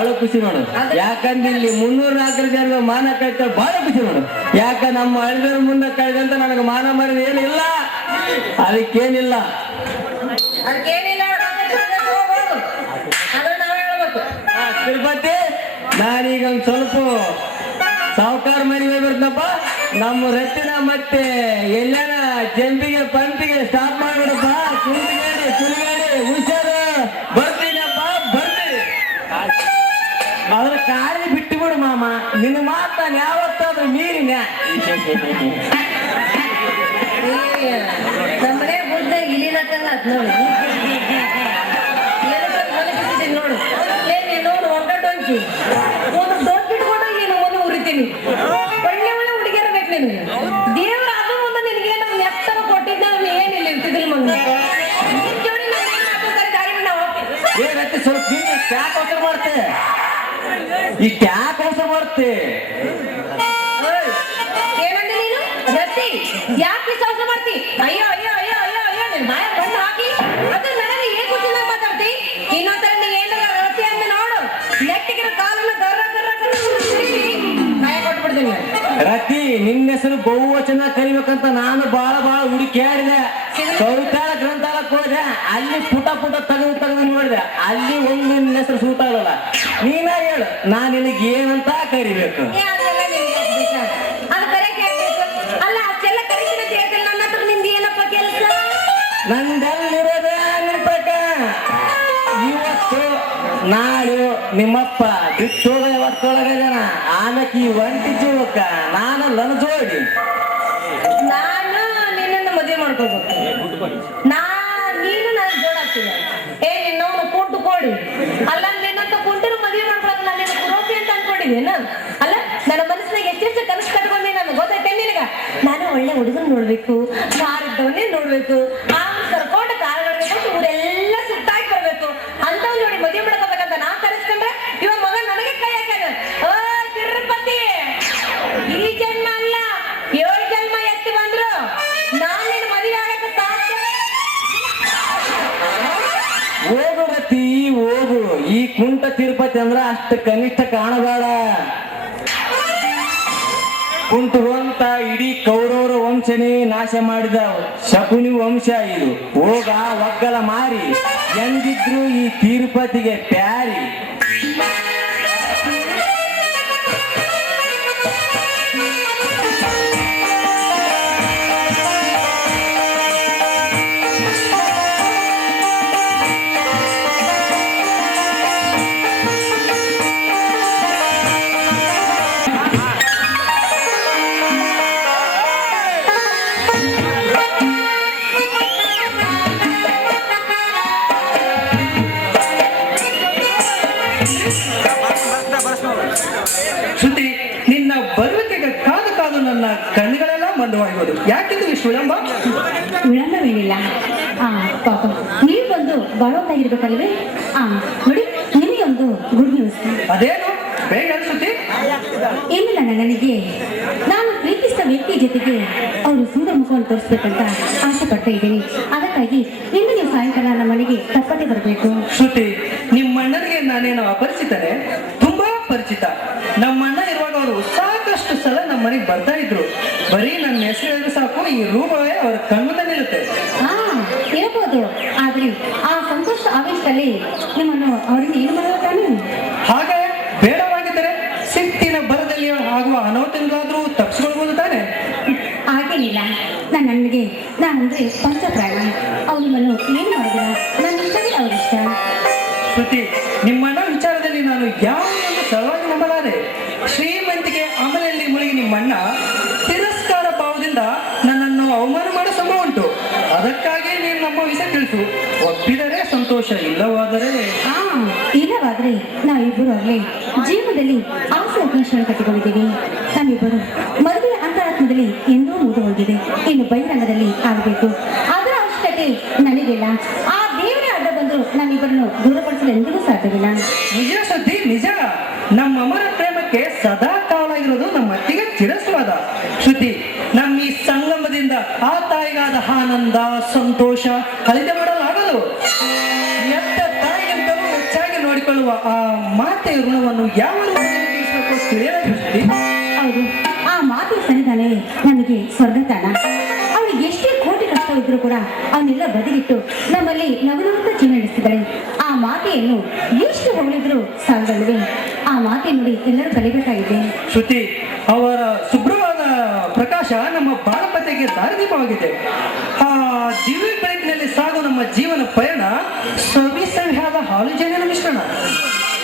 ಬಹಳ ಖುಷಿ ನೋಡು. ಯಾಕಂದ್ರೆ ಇಲ್ಲಿ 304 ಜನ ಮಾನ ಕಳಿತ ಬಹಳ ಖುಷಿ ನೋಡು. ಯಾಕ ನಮ್ಮ ಅಳಿದರ ಮುಂದೆ ಕಳೆದಂತ ನನಗೆ ಮಾನ ಮರ್ಯಾದೆ ಏನಿಲ್ಲ, ಅದಕ್ಕೇನಿಲ್ಲ. ತಿರುಪತಿ, ನಾನೀಗ ಒಂದ್ ಸ್ವಲ್ಪ ಸಾವುಕಾರ ಮನೆಗೆ ಬರ್ತನಪ್ಪ. ನಮ್ಮ ರತ್ತಿನ ಮತ್ತೆ ಎಲ್ಲಾನ ಜಂಪಿಗೆ ಪಂಪಿಗೆ ಸ್ಟಾಪ್ ಮಾಡ್ಬಿಡಪ್ಪ. ಕುಂಟಗಾಡಿ ಕುಲಿಗಾಡಿ ಹುಷಾರು, ಬರ್ತೀನಪ್ಪ ಬರ್ತೀನಿ. ಅದ್ರ ಕಾಳಿ ಬಿಟ್ಟು ಬಿಡು ಮಾಮ, ನಿನ್ನ ಮಾತಾನ ಯಾವತ್ತಾದ್ರೂ ಮೀರಿನ. ನಮ್ಮನೆ ಬುದ್ಧ ಇಲಿನಕ್ಕಲ್ಲ ನೋಡಿ ನೋಡು. ನೋಡು ಒಗ್ಗಟ್ಟೊಂಚಿ ಒಂದು ದೊಡ್ಡ ಬಿಟ್ಕೊಂಡು ನೀನು ಒಂದು ಉರಿತೀನಿ. ಒಳ್ಳೆ ಒಳ್ಳೆ ಹುಡುಗಿಯರ ಬೇಕು ನಿನಗೆ. ದೇವ್ರ ಅದು ಒಂದು ನಿನಗೆ ನಮ್ಮ ನೆತ್ತನ ಕೊಟ್ಟಿದ್ದ ಏನಿಲ್ಲ ಇರ್ತಿದ್ದಿಲ್ಲ ಮಗ. ಸ್ವಲ್ಪ ಯಾಕೆ ಅವಸರ ಮಾಡ್ತೆ, ಇಷ್ಟ ಯಾಕೆ ಅವಸರ ಮಾಡ್ತೆ? ಏನಂದ್ರೆ ನೀನು ರತ್ತಿ ಯಾಕೆ ಅವಸರ ಮಾಡ್ತಿ? ಅಯ್ಯೋ ಅಯ್ಯೋ ಅಯ್ಯೋ ಅಯ್ಯೋ ಅಯ್ಯೋ ನಿನ್ ಬಾಯ ಬಣ್ಣ ಹಾಕಿ ಅದು ನನಗೆ ಏನ್ ಗೊತ್ತಿಲ್ಲ ಮಾತಾಡ್ತಿ. ಇನ್ನೊಂದ್ಸಲ ನೀ ಏನಾರ ರತ್ತಿ ಅಂತ ನೋಡು, ನೆಟ್ಟಿಗಿರೋ ಕಾಲನ್ನ ಗರ್ರ ಗರ್ರ ಭಯ ಕೊಟ್ಬಿಡ್ತೀನಿ. ರತಿ, ನಿನ್ನ ಹೆಸರು ಬಹುವಚನ ಕರಿಬೇಕಂತ ನಾನು ಬಹಳ ಹುಡುಕ್ಯಾಡಿದೆ. ಕವಿತಾಳ ಗ್ರಂಥಾಲಕ್ಕೆ ಹೋದೆ, ಅಲ್ಲಿ ಪುಟ ತೆಗೆದು ನೋಡಿದೆ, ಅಲ್ಲಿ ಒಂದು ನಿನ್ನ ಹೆಸರು ಸೂಟ್ ಆಗಲ್ಲ. ನೀನ ಹೇಳು, ನಾ ನಿನಗೆ ಏನಂತ ಕರಿಬೇಕು? ಅದು ಕರೆಕ್ಟ್ ಆಗ್ಬೇಕು ಅಲ್ಲ. ಅಷ್ಟೆಲ್ಲ ಕರಿತೀನಿ ಅಂತ ಹೇಳ್ತಿಲ್ಲ, ನನ್ನ ಹತ್ರ ನಿಂದ ಏನಪ್ಪ ಕೆಲಸ? ನಂದಲ್ಲಿರೋದ ನೆನಪಕ್ಕ. ಇವತ್ತು ನಾಡು ನಿಮ್ಮಪ್ಪ ಬಿಟ್ಟೋಗ ಯಾವತ್ತೊಳಗ ಜನ ಆಮೇಲೆ ಈ ಒಂಟಿ ಜೀವಕ್ಕ ನಾನು ನನ್ನ ಜೋಡಿ. ನಾನು ನಿನ್ನನ್ನು ಮದುವೆ ಮಾಡ್ಕೋಬೇಕು, ನೀನು ನನ್ನ ಜೋಡಾಗ್ತೀನಿ. ನಿನ್ನವನು ಕೂಟು ಕೊಡಿ ಅಲ್ಲ, ನಿನ್ನಂತ ಕುಂಟರು ಮದುವೆ ಮಾಡ್ಕೊಳಕ್ ನಾನು ನಿನ್ನ ಕುರೋಪಿ ಅಂತ ಅನ್ಕೊಂಡಿದ್ದೇನು? ಅಲ್ಲ, ನನ್ನ ಮನಸ್ಸಿನಾಗ ಎಷ್ಟೆಷ್ಟು ಕನಸು ಕಟ್ಕೊಂಡೆ ನಾನು, ಗೊತ್ತೈತೆ ನಿನಗ? ನಾನು ಒಳ್ಳೆ ಹುಡುಗನ್ ನೋಡ್ಬೇಕು, ಕಾರಿದ್ದವನ್ನೇ ನೋಡ್ಬೇಕು, ಆ ಕರ್ಕೊಂಡು ಕಾರುಗಳಿಗೆ ಊರೆಲ್ಲ ಸುತ್ತಾಗಿ ಬರ್ಬೇಕು ಅಂತವ್ ನೋಡಿ ಮದುವೆ ಮಾಡ್ಕೋಬೇಕಂತ ನಾ ಕರೆಸ್ಕೊಂಡ್ರೆ ಇವ ಮಗ ನನಗೆ ಕೈ ಹಾಕ್ಯಾನ. ತಿರುಪತಿ, ಈ ಜನ್ಮ ಅಲ್ಲ 7 ಜನ್ಮ ಎತ್ತಿ ಬಂದ್ರು ನಾನ್ ನಿನ್ನ ಮದುವೆ ಆಗಕ್ಕೆ ಸಾಧ್ಯ. ಹೋಗು ರತಿ ಹೋಗು, ಈ ಕುಂಟ ತಿರುಪತಿ ಅಂದ್ರ ಅಷ್ಟು ಕನಿಷ್ಠ ಕಾಣಬೇಡ. ಕುಂಟುವಂತ ಇಡೀ ಕೌರವರ ವಂಶನೇ ನಾಶ ಮಾಡಿದ ಶಕುನಿ ವಂಶ ಇದು. ಹೋಗ ಒಗ್ಗಲ ಮಾರಿ ಎಂದಿದ್ರು ಈ ತಿರುಪತಿಗೆ ಪ್ಯಾರಿ. ಶ್ರುತಿ, ನಿನ್ನ ಬರುವಿಕೆಗೆ ಕಾದು ನನ್ನ ಕಣ್ಣುಗಳೆಲ್ಲ ಮಂದವಾಗುವುದು. ಯಾಕೆಂದು ಇಷ್ಟು ವಿಳಂಬ? ವಿಳಂಬವೇನಿಲ್ಲ. ಪಾಪ ನೀವು ಬಂದು ಬರೋದಾಗಿರ್ಬೇಕಲ್ವೇ? ನೋಡಿ, ನಿಮಗೊಂದು ಗುಡ್ ನ್ಯೂಸ್. ಅದೇನು ಬೇಗ ಶ್ರುತಿ? ಏನಿಲ್ಲ, ನನಗೆ ನಾನು ಪ್ರೀತಿಸಿದ ವ್ಯಕ್ತಿ ಜೊತೆಗೆ ಅವರು ಸುಂದರ ಮುಖವನ್ನು ತೋರಿಸ್ಬೇಕಂತ ಆಸೆ ಪಡ್ತಾ ಇದ್ದೀನಿ. ಅದಕ್ಕಾಗಿ ಇನ್ನು ನೀವು ಸಾಯಂಕಾಲ ನಮ್ಮ ಮನೆಗೆ ತಪ್ಪದೆ ಬರಬೇಕು. ಶ್ರುತಿ, ನಿಮ್ಮ ಅಣ್ಣನಿಗೆ ನಾನೇನು ಅಪರಿಚಿತನೇ? ತುಂಬಾ ಪರಿಚಿತ. ನಮ್ಮ ಅಣ್ಣ ಇರುವಾಗ ಅವರು ಸಾಕಷ್ಟು ಸಲ ನಮ್ಮ ಮನೆಗೆ ಬರ್ತಾ ಇದ್ರು. ಬರೀ ನನ್ನ ಹೆಸರು ಹೇಳಿದ್ರೆ ಸಾಕು, ಈ ರೂಪವೇ ಅವರ ಕಣ್ಣು ನಿಲ್ಲುತ್ತೆ. ಇರಬಹುದು, ಆದ್ರೆ ಆ ಸಂತೋಷ ಆವೇಶದಲ್ಲಿ ನಿಮ್ಮನ್ನು ಅವರಿಗೆ ಏನು ಮಾಡತಾನೆ? ಹಾಗೆ ಬೇಡವಾಗಿದ್ದರೆ ಸಿಟ್ಟಿನ ಬರದಲ್ಲಿ ಆಗುವ ಅನಾಹುತಗಳಾದ್ರೂ ತಪ್ಪಿಸ್ಕೊಳ್ಬಹುದು ತಾನೆ? ಹಾಗೇನಿಲ್ಲ. ನನಗೆ ನಾನಂದ್ರೆ ಪಂಚಪ್ರಾಣ. ಅವ್ರು ನಿಮ್ಮನ್ನು ಏನು ಮಾಡಿದ್ರ ನನ್ನ ಇಷ್ಟವೇ ಅವರಿಷ್ಟ. ಶ್ರುತಿ, ನಿಮ್ಮಣ್ಣ ವಿಚಾರದಲ್ಲಿ ನಾನು ಯಾವುದೊಂದು ಸಲವಾಗಿ ನಂಬಲಾರೆ. ಶ್ರೀಮಂತಿಗೆ ಅಮಲೆಯಲ್ಲಿ ಮುಳುಗಿ ನಿಮ್ಮಣ್ಣ ತಿರಸ್ಕಾರ ಭಾವದಿಂದ ನನ್ನನ್ನು ಅವಮಾನ ಮಾಡೋ ಸಂಭವ ಉಂಟು. ಅದಕ್ಕಾಗಿ ನೀನು ನಮ್ಮ ವಿಷಯ ತಿಳಿಸು. ಒಪ್ಪಿದರೆ ಸಂತೋಷ, ಇಲ್ಲವಾದರೆ ಇಲ್ಲವಾದ್ರೆ ನಾವಿಬ್ಬರು ಆಗಲೇ ಜೀವನದಲ್ಲಿ ಆಸೆ ಅವಕಾಶವನ್ನು ಕಟ್ಟಿಕೊಂಡಿದ್ದೀವಿ. ನಮ್ಮಿಬ್ಬರು ಮದುವೆಯ ಅಂತರಾತ್ಮದಲ್ಲಿ ಎಂದೂ ಮುಗಿದು ಹೋಗಿದೆ. ಇನ್ನು ಬಹಿರಂಗದಲ್ಲಿ ಆಗಬೇಕು. ಅದರ ಅವಶ್ಯಕತೆ ನನಗಿಲ್ಲ. ಆ ದೇವರೇ ಅಡ್ಡ ಬಂದು ನಮ್ಮಿಬ್ಬರನ್ನು ದೂರಪಡಿಸಲು ಎಂದಿಗೂ ಸಾಧ್ಯವಿಲ್ಲ. ನಿಜ ಸುದ್ದಿ, ನಿಜ. ನಮ್ಮ ಅಮರ ಪ್ರೇಮಕ್ಕೆ ಸದಾ ಕಾಲ ಇರೋದು ನಮ್ಮ ಅತ್ತಿಗೆ ಚಿರಸ್ವಾದ. ಶ್ರುತಿ, ನಮ್ಮ ಈ ಸಂಗಮದಿಂದ ಆ ತಾಯಿಗಾದ ಆನಂದ ಸಂತೋಷ ಅಳಿದ ಮಾಡಲಾಗದು. ಎತ್ತ ತಾಯಿಗಿಂತಲೂ ಹೆಚ್ಚಾಗಿ ನೋಡಿಕೊಳ್ಳುವ ಆ ಮಾತೆ ಮಾತೆಯ ಋಣವನ್ನು ಯಾವ ರೂಪದಲ್ಲಿ ತೀರಿಸಬೇಕು ತಿಳಿಯಬೇಕು ಶ್ರುತಿ. ಹೌದು, ಆ ಮಾತು ಸನ್ನಿಧಾನವೇ ನಮಗೆ ಸ್ವರ್ಗ ತಾಣ. ಅವಳಿಗೆ ಎಷ್ಟೇ ಕೋಟಿ ಕಷ್ಟ ಇದ್ರೂ ಕೂಡ ಅವನ್ನೆಲ್ಲ ಬದಿಗಿಟ್ಟು ನಮ್ಮಲ್ಲಿ ನಗುನಗುತ್ತ ಜೀವನ ನಡೆಸಿದಳೆ. ಆ ಮಾತೆಯನ್ನು ಎಷ್ಟು ಹೊಗಳಿದ್ರು ಸಾಲದಲ್ವೇ? ಆ ಮಾತೆ ನೋಡಿ ಎಲ್ಲರೂ ಕಲಿಬೇಕಾಗಿದೆ. ಶ್ರುತಿ, ಅವರ ಶುಭ್ರವಾದ ಪ್ರಕಾಶ ನಮ್ಮ ಬಾಳಪತೆಗೆ ದಾರಿದೀಪವಾಗಿದೆ. ಆ ದಿವ್ಯ ಬೆಳಕಿನಲ್ಲಿ ಸಾಗು ನಮ್ಮ ಜೀವನ ಪಯಣ ಸವಿಸವಿಯಾದ ಹಾಲು ಜೇನಿನ ಮಿಶ್ರಣ.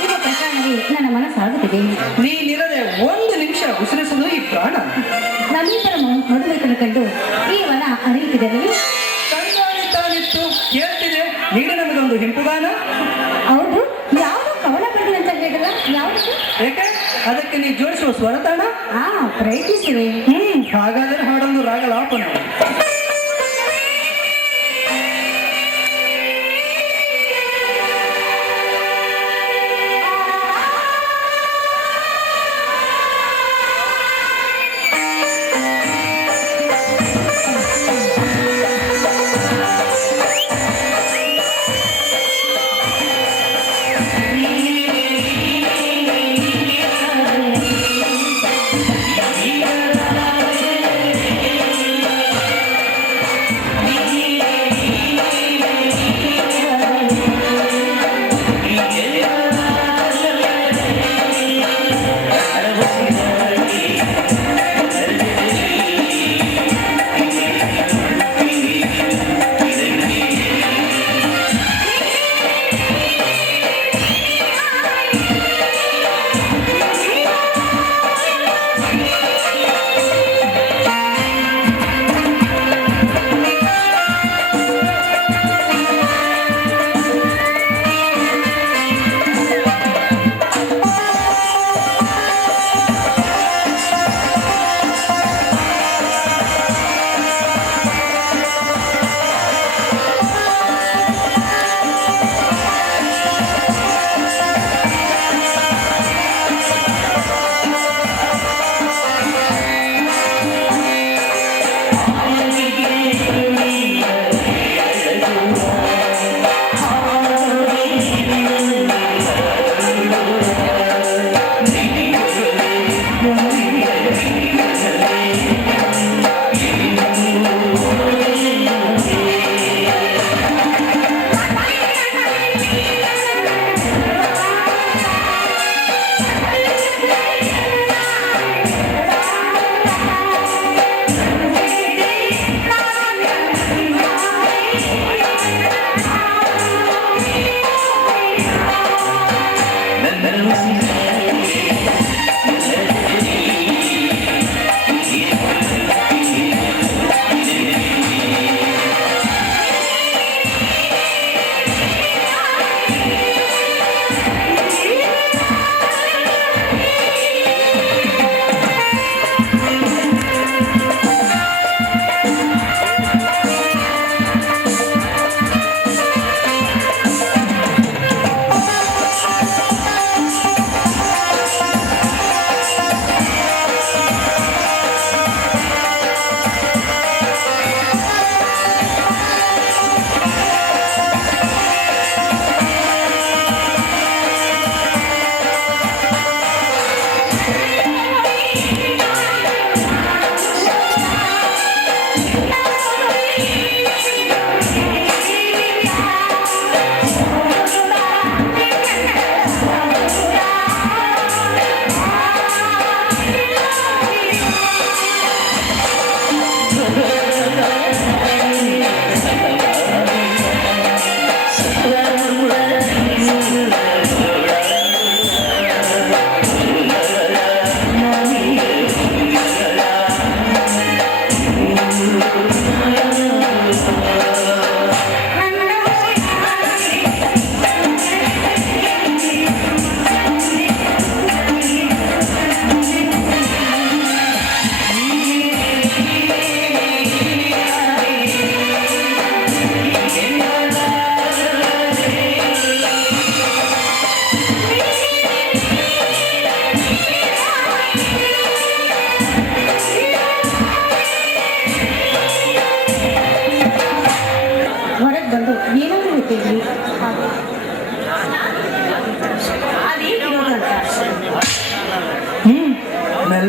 ನಿಮ್ಮ ಪ್ರಕಾರವೇ ನನ್ನ ಮನಸ್ಸಾಗುತ್ತಿದೆ. ನೀನಿರದೆ ಒಂದು ನಿಮಿಷ ಉಸಿರಿಸಲು ಈ ಪ್ರಾಣ. ನಮ್ಮಿಬ್ಬರ ಮದುವೆಯನ್ನು ಕಂಡು ಈ ವರ ಅರಿಯುತ್ತಿದ್ದೇವೆ. ತಾನಿತ್ತು ಕೇಳ್ತಿದೆ, ನೀನು ನಮಗೊಂದು ಹಿಂಪುಗಾನ. ಹೌದು, ಯಾವುದು ಕವನ ಬರೆದಿದೆ ಅಂತ ಹೇಳಿದ್ರಲ್ಲ, ಯಾವುದು? ಏಕೆ? ಅದಕ್ಕೆ ನೀ ಜೋಡಿಸುವ ಸ್ವರತಾಣ. ಪ್ರಯತ್ನಿಸಿವೆ. ಹಾಗಾದರೆ ಹಾಡೊಂದು ರಾಗಲಾಪನ.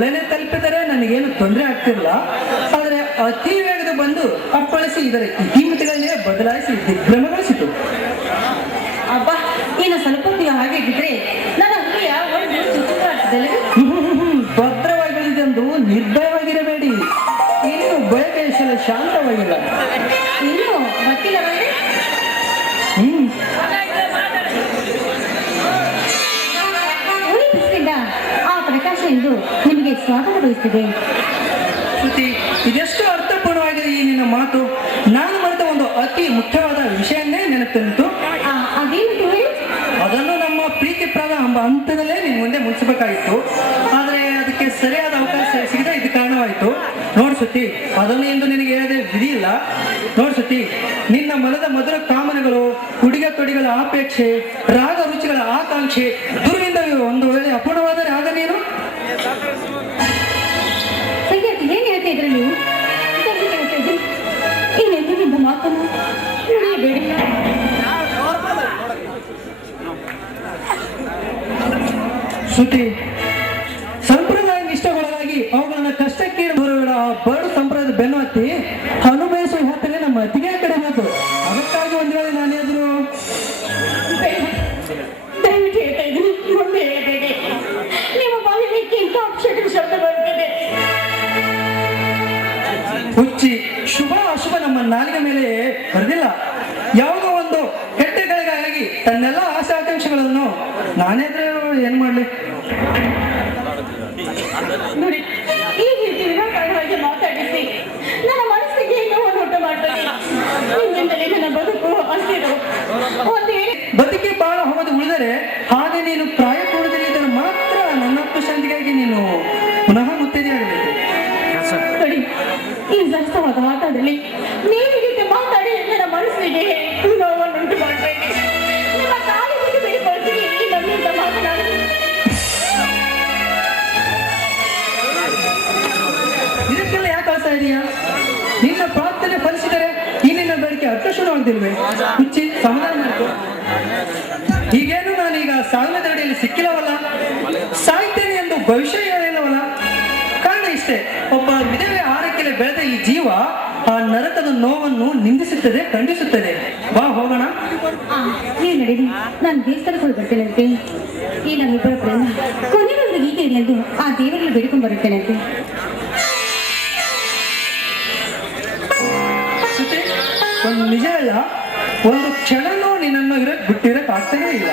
ಅಲ್ಲೇ ತಲುಪಿದರೆ ನನಗೇನು ತೊಂದರೆ ಆಗ್ತಿರಲಿಲ್ಲ. ಆದರೆ ಅತಿ ವೇಗದ ಬಂದು ಅಪ್ಪಳಿಸಿ ಇದರ ಇತಿಮಿತಿಗಳನ್ನೇ ಬದಲಾಯಿಸಿ ದಿಗ್ಭ್ರಮೆಗೊಳಿಸಿತು. ಅಬ್ಬಾ, ಇನ್ನು ಸ್ವಲ್ಪ ಹೊತ್ತಿಗೆ ಹಾಗೆ ಇದ್ದಿದ್ರೆ ನನ್ನ ಹೃದಯ ಒಂದು ಚುಚ್ಚುಕಾಟದಲ್ಲಿ ಭದ್ರವಾಗಿರುವುದೆಂದು ನಿರ್ಭಯವಾಗಿರಬೇಡಿ. ಇನ್ನು ಬಯಕೆಯಶಲ ಶಾಂತವಾಗಿಲ್ಲ. ಇನ್ನು ಗೊತ್ತಿಲ್ಲವೇ? ಉಳಿ ಬಿಸಿಲಿಂದ ಆ ಪ್ರಕಾಶ ಎಂದು ನಿಮಗೆ ಸ್ವಾಗತ ಬಯಸ್ತಿದೆ. ಶ್ರುತಿ, ಇದೆಷ್ಟು ಅರ್ಥಪೂರ್ಣವಾಗಿದೆ ಈ ನಿನ್ನ ಮಾತು. ನಾನು ಮರೆತ ಒಂದು ಅತಿ ಮುಖ್ಯವಾದ ವಿಷಯನ್ನೇ ನೆನಪಿತ್ತು. ಅದೇನು ಹೇಳಿ? ಅದನ್ನು ನಮ್ಮ ಪ್ರೀತಿ ಪ್ರಾಣ ಎಂಬ ಹಂತದಲ್ಲೇ ನಿನ್ನ ಮುಂದೆ ಮುಗಿಸಬೇಕಾಗಿತ್ತು. ಆದರೆ ಅದಕ್ಕೆ ಸರಿಯಾದ ಅವಕಾಶ ಸಿಗದೆ ಇದು ಕಾರಣವಾಯಿತು. ನೋಡ್ಸುತ್ತಿ, ಅದನ್ನು ಎಂದು ನಿನಗೆ ಹೇಳದೆ ವಿಧಿ ಇಲ್ಲ. ನೋಡ್ಸುತ್ತಿ, ನಿನ್ನ ಮನದ ಮಧುರ ಕಾಮನೆಗಳು, ಉಡುಗೆ ತೊಡಿಗಳ ಅಪೇಕ್ಷೆ, ರಾಗ ರುಚಿಗಳ ಆಕಾಂಕ್ಷೆ ದುರ್ವಿಂದ ಒಂದು ವೇಳೆ ಅಪೂರ್ಣವಾದರೆ ಆಗ ನೀನು ಸಂಗೀತ ಏನ್ ಹೇಳ್ತಾ ಇದ್ರಿ ನೀವು? ಈ ನೆನಪಿನಿಂದ ಮಾತನ್ನು ಉಳಿಯಬೇಡಿ. ಶ್ರುತಿ, ಸಂಪ್ರದಾಯ ನಿಷ್ಠೆಗೊಳಗಾಗಿ ಅವುಗಳನ್ನ ಕಷ್ಟಕ್ಕೆ ದೂರವಿಡ ಆ ಬರಡು ಸಂಪ್ರದಾಯದ ಬೆನ್ನು ಹತ್ತಿ ಅನುಭವಿಸುವ ಹತ್ತಲೇ ನಮ್ಮ ಅತಿಗೆ ಕಡೆ ಬೇಕು. ಅದಕ್ಕಾಗಿ ಒಂದು ವೇಳೆ ನಾನೇದ್ರು ದಯವಿಟ್ಟು ಹೇಳ್ತಾ ಇದ್ದೀನಿ, ಮುಂದೆ ಹೇಳಬೇಡಿ. ನಿಮ್ಮ ಬಾಯಿಗೆ ಇಂಥ ಅಕ್ಷರ ಶಬ್ದ ಬರುತ್ತದೆ. ಹುಚ್ಚಿ, ಶುಭ ಅಶುಭ ನಮ್ಮ ನಾಲಿಗೆ ಮೇಲೆ ಬರೆದಿಲ್ಲ. ಯಾವುದೋ ಒಂದು ಕೆಟ್ಟಗಳಿಗಾಗಿ ತನ್ನೆಲ್ಲ ಆಸೆ ಆಕಾಂಕ್ಷೆಗಳನ್ನು ನಾನೇದ್ರೆ ಏನ್ ಮಾಡ್ಲಿ? ನೋಡಿ, ಈ ರೀತಿ ವಿನಾಕಾರಣವಾಗಿ ಮಾತಾಡಿಸಿ ನನ್ನ ಮನಸ್ಸಿಗೆ ನೋವನ್ನು ಉಂಟು ಮಾಡ್ತಾರೆ. ನಿಮ್ಮಿಂದಲೇ ನನ್ನ ಬದುಕು ಅಂತಿರು. ಒಂದೇ ಬದುಕಿ ಬಾಳ ಹೋಗೋದು ಉಳಿದರೆ ಹಾಗೆ ನೀನು ಪ್ರಾಯ ಪೂರ್ಣದಲ್ಲಿದ್ದರೆ ಮಾತ್ರ ನನ್ನ ಶಾಂತಿಗಾಗಿ ನೀನು ಪುನಃ ಮುತ್ತೈದೆಯಾಗಬೇಕು. ನೋಡಿ, ಈ ಸರಸವಾದ ಆಟದಲ್ಲಿ ನೀವು ಈ ರೀತಿ ಮಾತಾಡಿ ನನ್ನ ಮನಸ್ಸಿಗೆ ನೋವನ್ನುಂಟು ಮಾಡಬೇಡಿ. ನಿಮ್ಮ ಕಾಲಿಗೆ ಬಿಡಿಕೊಳ್ತೀನಿ ಈ ನಮ್ಮಿಂದ ಮಾತನಾಡಿ. ಇದಕ್ಕೆಲ್ಲ ಯಾಕೆ ಕಳಿಸ್ತಾ ಇದೀಯಾ? ನಿನ್ನ ಪ್ರಾರ್ಥನೆ ಫಲಿಸಿದರೆ ಈ ನಿನ್ನ ಬೇಡಿಕೆ ಅರ್ಥಶೂನ್ಯವಾಗ್ತಿಲ್ವೇ? ಹುಚ್ಚಿ, ಸಮಾಧಾನ ಮಾಡ್ಕೊ. ಹೀಗೇನು ನಾನೀಗ ಸಾವಿನ ದಡಿಯಲ್ಲಿ ಸಿಕ್ಕಿಲ್ಲವಲ್ಲ, ಸಾಯ್ತೇನೆ ಎಂದು ಭವಿಷ್ಯ ಹೇಳಿಲ್ಲವಲ್ಲ. ಕಾರಣ ಇಷ್ಟೇ, ಒಬ್ಬ ವಿಧವೆ ಆರೈಕೆಯಲ್ಲಿ ಬೆಳೆದ ಈ ಜೀವ ಆ ನರಕದ ನೋವನ್ನು ನಿಂದಿಸುತ್ತದೆ, ಖಂಡಿಸುತ್ತದೆ. ಬಾ ಹೋಗೋಣ. ಏನ್ ನಡೀರಿ, ನಾನು ದೇವಸ್ಥಾನಕ್ಕೆ ಹೋಗಿ ಬರ್ತೇನಂತೆ. ಈ ನಮ್ಮಿಬ್ಬರ ಪ್ರೇಮ ಕೊನೆಗೊಂದು ಗೀತೆ ಇರಲೆಂದು ಆ ದೇವರಲ್ಲಿ ಬೇಡಿಕೊಂಡು ಬರುತ್ತೇನಂತೆ. ಒಂದು ನಿಜ ಅಲ್ಲ, ಒಂದು ಕ್ಷಣನೂ ನಿನ್ನನ್ನು ಬಿಟ್ಟಿರಕ್ ಆಗ್ತಾನೇ ಇಲ್ಲ.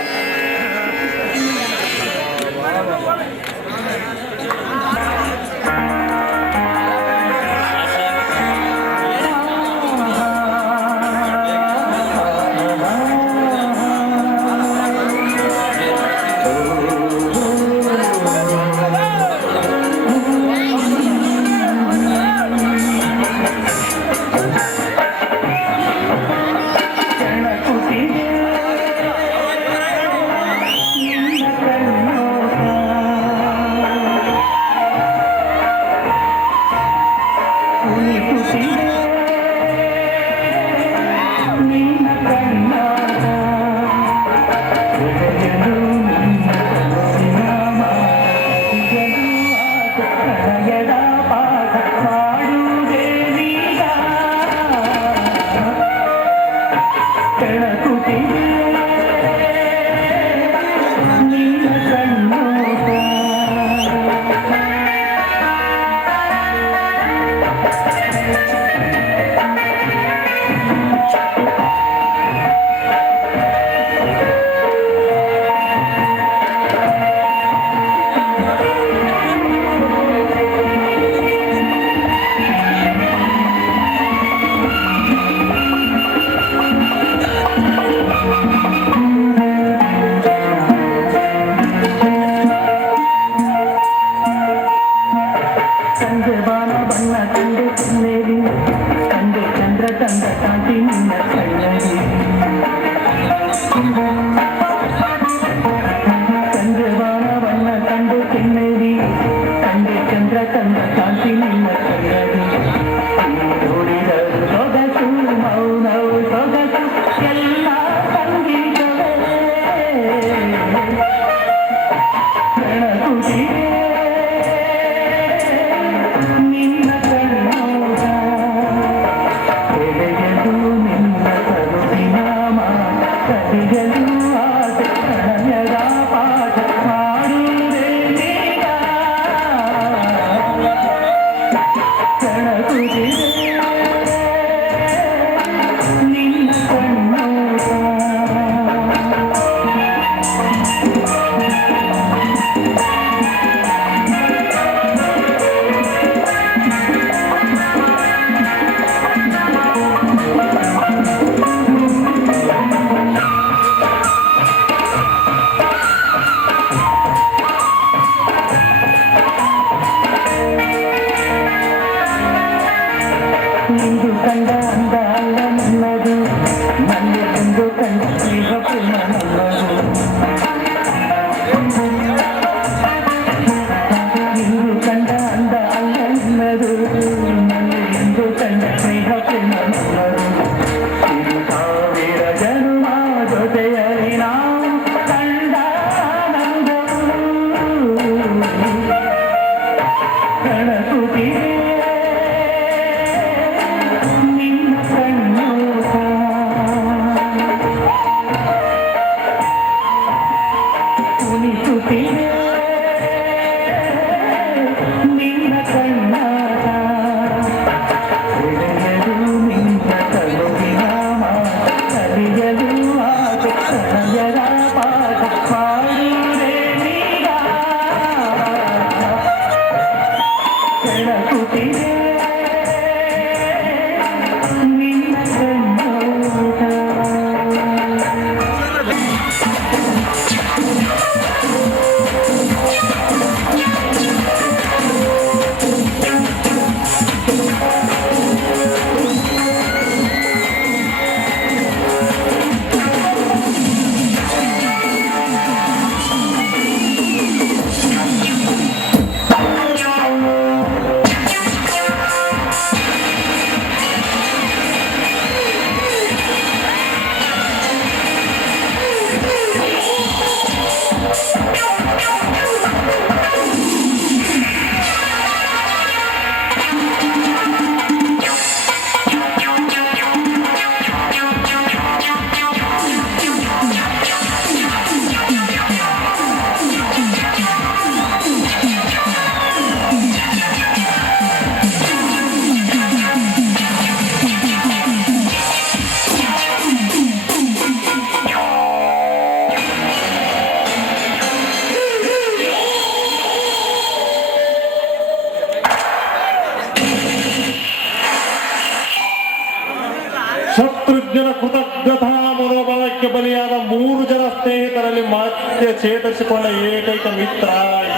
ಕೃತಜ್ಞತಾ ಮನೋಭಾವಕ್ಕೆ ಬಲಿಯಾದ 3 ಜನ ಸ್ನೇಹಿತರಲ್ಲಿ ಮತ್ತೆ ಚೇತರಿಸಿಕೊಂಡ ಏಕೈಕ ಮಿತ್ರ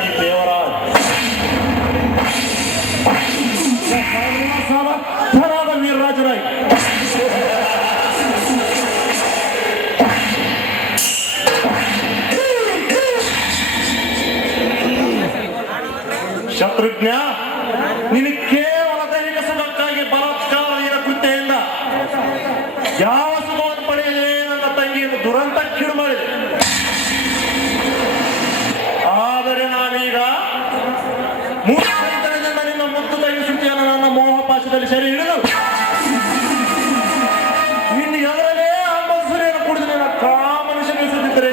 ಈ ದೇವರಾಜ್. ಸಮರ್ಥರಾದ ವೀರರಾಜರಾಯ್. ಶತ್ರುಘ್ನ, ನಿನ್ನ ಕೇವಲ ದೈಹಿಕ ಸುಖಕ್ಕಾಗಿ ಬಲಾತ್ಕಾರದ ಕೃತ್ಯದಿಂದ ಯಾವ ಸುಖವನ್ನು ಪಡೆಯಲೇ ನನ್ನ ತಂಗಿಯನ್ನು ದುರಂತಕ್ಕೀಡು ಮಾಡಿದೆ. ಆದರೆ ನಾನೀಗ ಮೂರ್ತನದಿಂದ ನಿನ್ನ ಮುದ್ದು ತಂಗಿ ಸುದ್ದಿಯನ್ನು ನನ್ನ ಮೋಹಪಾಶದಲ್ಲಿ ಸೆರೆ ಹಿಡಿದು ನಿನ್ನ ಎದುರಲ್ಲೇ ಅಂಬಸೂರಿಯನ್ನು ಕುಡಿದು ನಿನ್ನ ಕಾಮನುಷ್ಯನಿಸುತ್ತಿದ್ದರೆ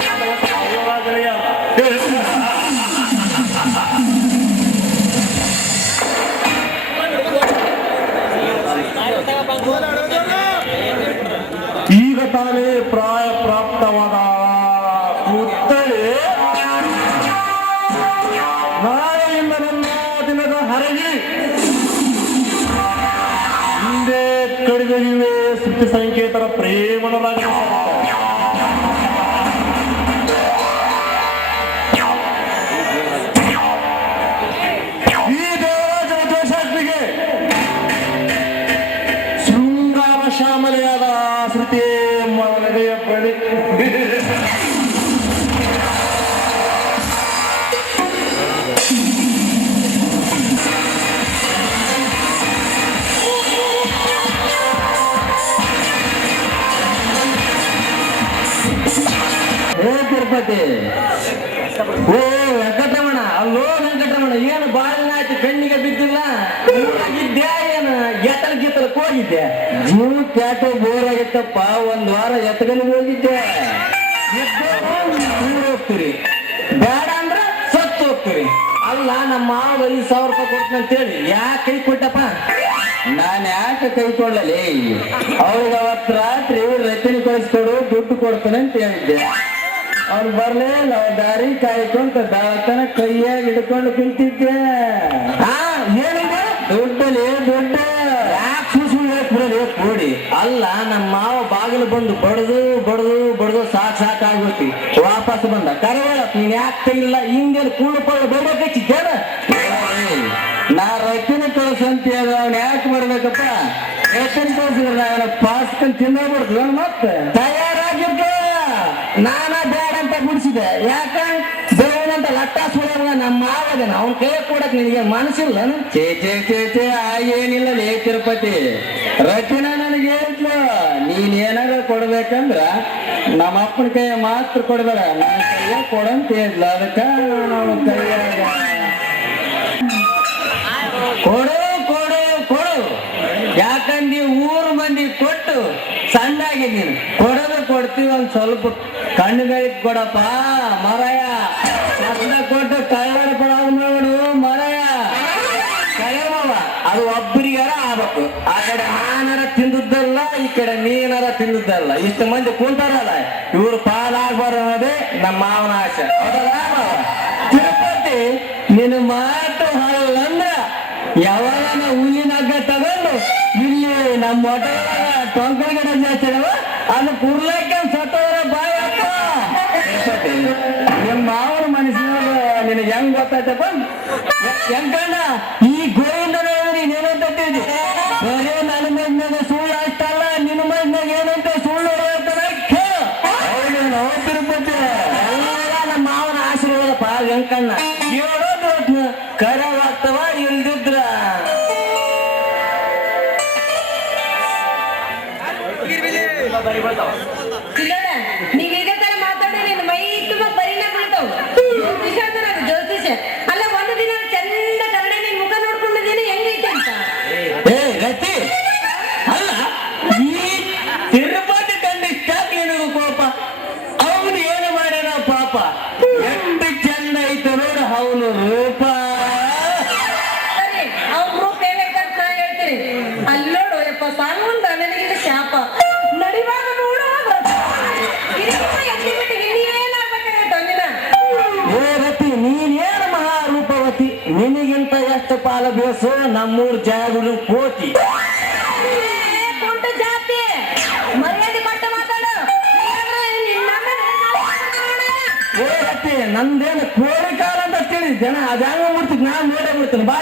ಈಗ ತಾನೇ ಪ್ರಾಯ ಪ್ರಾಪ್ತವಾದ ಪುತ್ಥಳಿ ನಾಳೆಯಿಂದ ನನ್ನ ದಿನದ ಹರಗಿ ಹಿಂದೆ ಕಡಿಮೆ ಸುತ್ತಿ ಸಂಕೇತರ ಪ್ರೇಮನರಾಗಿ ಈ ದೇವರಾಜನ ದ್ವೇಷಾಗ್ನಿಗೆ ಶೃಂಗಾರ ಶ್ಯಾಮಲೆಯಾದ ಶ್ರುತಿ ಮನೆಯ ಬಳಿ ತಿರುಪತಿ. ಓ ವೆಂಕಟರಮಣ, ಅಲ್ಲೋ ವೆಂಕಟರಮಣ, ಏನು ಬಾಳಿನ ಆಯ್ತು, ಕಣ್ಣಿಗೆ ಬಿದ್ದಿಲ್ಲ, ಇದ್ದೆ ಏನು ಎತ್ತಲ್ ಗಿತ್ತಲಕ್ಕೆ ಹೋಗಿದ್ದೆ? ಜೀವ ಕ್ಯಾಟ ಬೋರ್ ಆಗಿತ್ತಪ್ಪ, 1 ವಾರ ಎತ್ತಗಲಿಗೆ ಹೋಗಿದ್ದೆ. ದೂರ ಹೋಗ್ತೀರಿ, ಬೇಡ ಅಂದ್ರ ಸತ್ತು ಹೋಗ್ತೀರಿ. ಅಲ್ಲ ನಮ್ಮ ಮಾವ 5,000 ರೂಪಾಯಿ ಕೊಡ್ತೀನಿ ಅಂತೇಳಿ ಯಾಕೆ ಕೈ ಕೊಟ್ಟಪ್ಪ? ನಾನು ಯಾಕೆ ಕೈ ಕೊಡ್ಲೇ? ಅವ್ರಿಗೆ ಅವತ್ತು ರಾತ್ರಿ ರಚನೆ ಕಳಿಸ್ಕೊಡು, ದುಡ್ಡು ಕೊಡ್ತಾನೆ ಅಂತ ಹೇಳಿದ್ದೆ. ಅವ್ರು ಬರ್ಲಿಲ್ಲ, ದಾರಿ ಕಾಯ್ಕೊಂತ ದಾವತನ ಕೈಯಾಗಿ ಹಿಡ್ಕೊಂಡು ಕುಂತಿದ್ದೆ. ಏನಿದೆ ದುಡ್ಡಲ್ಲಿ ದುಡ್ಡು ಯಾಕೆ ಸುಳ್ಳು ಕೂಡಿ? ಅಲ್ಲ ನಮ್ಮ ಮಾವ ಬಾಗಿಲು ಬಂದು ಬಡದು ಸಾಕಾಗ್ಬಿಟ್ಟಿ ವಾಪಸ್ ಬಂದ. ಕರೆವೇಳ ನೀನ್ ಯಾಕೆ ತೆಗಿಲ್ಲ? ಹಿಂದೇನು ಕೂಳ್ಕೊಳ್ಳ ಬೇಡಬೇಕಿದ್ದೇನ? ನಾ ರಚನೆ ಕಳಿಸಂತ ಅವ್ನ ಯಾಕೆ ಬರ್ಬೇಕಪ್ಪ? ರಚನೆ ಕಳಿಸಿದ್ರೆ ಪಾಸ್ಕನ್ ತಿನ್ನೋಗ್ಬಿಡ್ತದ. ಮತ್ತೆ ತಯಾರಾಗಿದ್ದೆ ನಾನಾ ಬೇಡ ಅಂತ ಬಿಡಿಸಿದೆ. ಯಾಕ ಬೇಡಂತ ಲಟ್ಟ ಸುಳ್ಳ ನಮ್ಮ ಮಾವದನ ಅವ್ನ ಕೈ ಕೊಡಕ್ ನಿನಗೆ ಮನಸ್ಸಿಲ್ಲ? ಚೇ ಏನಿಲ್ಲ ಲೇ ತಿರುಪತಿ. ರಚನೆ ನನಗೆ ಹೇಳಿದ್ಲು, ನೀನ್ ಏನಾರ ಕೊಡ್ಬೇಕಂದ್ರ ನಮ್ಮ ಅಪ್ಪನ ಕೈ ಮಾತ್ರ ಕೊಡ್ಬೇಡ, ನನ್ನ ಕೈಯ ಕೊಡಂತ ಹೇಳಿದ್ಲು. ಅದಕ್ಕ ನಾವು ಕೈಯಾಗ ಕೊಡು ಯಾಕಂದಿ ಊರು ಮಂದಿ ಕೊಟ್ಟು ಸಣ್ಣಾಗಿದ್ದೀನಿ. ಕೊಡ್ತೀವಿ, ಒಂದ್ ಸ್ವಲ್ಪ ಕಣ್ಣುಗಳಿಗೆ ಕೊಡಪ್ಪ ಮರಯ. ಕೊಟ್ಟು ಕಳ್ಳರ ಕೊಡೋದು ನೋಡು ಮರಯ. ಕಳೆಯವ ಅದು ಒಬ್ಬರಿಗಾರ ಆಗ್ಬೇಕು. ಆ ಕಡೆ ನಾನಾರ ತಿಂದದ್ದಲ್ಲ, ಈ ಕಡೆ ನೀನಾರ ತಿಂದದ್ದಲ್ಲ. ಇಷ್ಟು ಮಂದಿ ಕುಂತಾರಲ್ಲ, ಇವ್ರು ಪಾಲಾಗ್ಬಾರ ಅನ್ನೋದೇ ನಮ್ಮ ಮಾವನ ಆಸೆ. ಹೌದಲ್ಲ ತಿರುಪತಿ? ನಿನ್ನ ಮಾತು ಹಳ್ಳಂದ್ರ ಯಾವಾಗ ಹುಲ್ಲಿನ ಹಗ್ಗ ತಗೊಂಡು ಇಲ್ಲಿ ನಮ್ಮ ಹೊಟ್ಟೆಯೊಳಗ ಟೊಂಕಲ ಗಿಡ ಜಾಸ್ತಿದವ ಅದು ಕುರ್ಲಕ್ಕೆ ಸತ್ತವರ ಬಾಯಪ್ಪ. ನಿಮ್ಮ ಮಾವನ ಮನಸ್ಸಿನಾಗ ನಿನಗೆ ಹೆಂಗ್ ಗೊತ್ತಾಯ್ತಪ್ಪ? ಹೆಂಗಣ್ಣ ಈ ಗೋವಿಂದನ ನೀನೇನಂತಿದ್ದಿ? ಬರೇ ನನ್ನ ಮೈದ್ನಾಗ ಸುಳ್ಳು ಅಷ್ಟಲ್ಲ, ನಿನ್ನ ಮೈದ್ನಾಗ ಏನಂತ ಸುಳ್ಳು ಹೇಳ್ತಾನೆ ಕೇಳು. ಹೌದೇನೋ ತಿರುಪತಿ? ಎಲ್ಲ ನಮ್ಮ ಮಾವನ ಆಶೀರ್ವಾದಪ್ಪ ವೆಂಕಣ್ಣ. ಹೇಳೋದು ಕರವಾಗ್ತವ, ಇಲ್ದಿದ್ರ ಇಲ್ಲೋಡ, ನೀವ್ ಇದೇ ತರ ಮಾತಾಡಿ ನಿನ್ನ ಮೈ ತುಂಬಾ ಪರಿಣಾಮ ಬೀಳ್ತಾವ. ಜ್ಯೋತಿಷ ಅಂದ್ರೆ ಅದು ಜ್ಯೋತಿಷ ಅಲ್ಲ. ಒಂದು ದಿನ ಚಂದ ಕರಡೆ ನಿನ್ ಮುಖ ನೋಡ್ಕೊಂಡಿದ್ದೀನಿ ಹೆಂಗೈತೆ ಅಂತ. ಏ ಗತಿ ಅಲ್ಲ, ಈ ತಿರುಪತಿ ಕಂಡಿಷ್ಟಾಗಿ ನಿನಗೂ ಕೋಪ. ಅವನು ಏನು ಮಾಡ್ಯಾನ ಪಾಪ? ಎಷ್ಟು ಚಂದ ಐತೆ ನೋಡು ಅವನು ರೂಪ. ಸರಿ, ಅವ್ನ ರೂಪ ಏನೈತಂತ ನಾ ಹೇಳ್ತೀನಿ. ಅಲ್ಲೋಡು ಯಪ್ಪ ಸಾಂಗುಂದ ನನಗಿಂತ ಶಾಪ. ನಡಿವಾಗ ನೋಡು ಏ ರತಿ, ನೀನೇನು ಮಹಾರೂಪವತಿ. ನಿನಗಿಂತ ಎಷ್ಟು ಪಾಲ ಬೇಸು ನಮ್ಮೂರ್ ಜಾಗಗಳು ಕೋತಿ. ಜಾತಿ ಮರ್ಯಾದೆ ಐತಿ ನಂದೇನು ಕೋಳಿ ಕಾಲ ಅಂತ ಕೇಳಿ ಜನ ಅದ್ಯಾಂಗ ಬಿಡ್ತೀನಿ ನಾನ್ ನೋಡೇ ಬಿಡ್ತೀನಿ ಬಾ